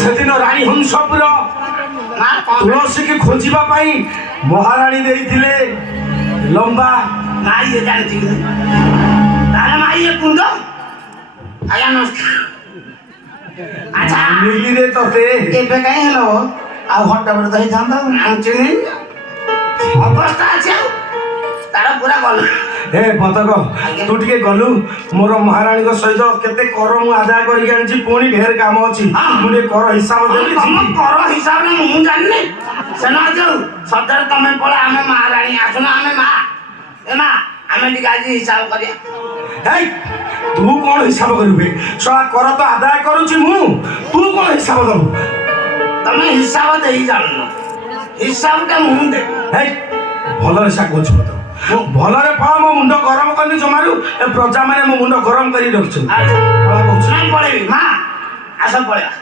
সেদিন রানী হংসপুর তুলসী কি খোঁজা মহারানী ଦେଇଥିଲେ লম্বা মা ইয়ে জানিছি তাহলে মা ইয়ে কুন্দ আଜ୍ଞା ନମସ୍କାର ଆଚ୍ଛା ମିଳିରେ ତତେ ଏବେ କାହିଁ ହେଲ ଆଉ ଘଣ୍ଟା ପରେ ତ ହେଇଥାନ୍ତା ଜାଣିଛି ଅବସ୍ଥା ଅଛି ଆଉ ତାର ପୁରା ଗଲ ଏ ପତକ ତୁ ଟିକେ ଗଲୁ ମୋର ମହାରାଣୀଙ୍କ ସହିତ କେତେ କର ମୁଁ ଆଦାୟ କରିକି ଆଣିଛି ପୁଣି ଢେର କାମ ଅଛି ମୁଁ ଟିକେ କର ହିସାବ ଦେବି ତମ କର ହିସାବରେ ମୁଁ ଜାଣିନି ସେନ ଯୋଉ ସତରେ ତମେ ପଳା ଆମେ ମହାରାଣୀ ଆସୁନ ଆମେ ମା ଏ ମା ଆମେ ଟିକେ ଆଜି ହିସାବ କରିବା ହେଇ ତୁ କଣ ହିସାବ କରିବୁ ଶଳା କର ତ ଆଦାୟ କରୁଛି ମୁଁ ତୁ କଣ ହିସାବ ଦବୁ ତମେ ହିସାବ ଦେଇ ଜାଣୁନ ହିସାବଟା ମୁଁ ଦେବି ହେଇ ଭଲ ହିସାବ କରୁଛୁ ତ ଭଲରେ ଫଳ ମୋ ମୁଣ୍ଡ ଗରମ କରିନି ଜମାରୁ ଏ ପ୍ରଜା ମାନେ ମୋ ମୁଣ୍ଡ ଗରମ କରି ରଖିଛନ୍ତି ନାଇଁ ପଳେଇବି ମା ଆସ ପଳେଇବା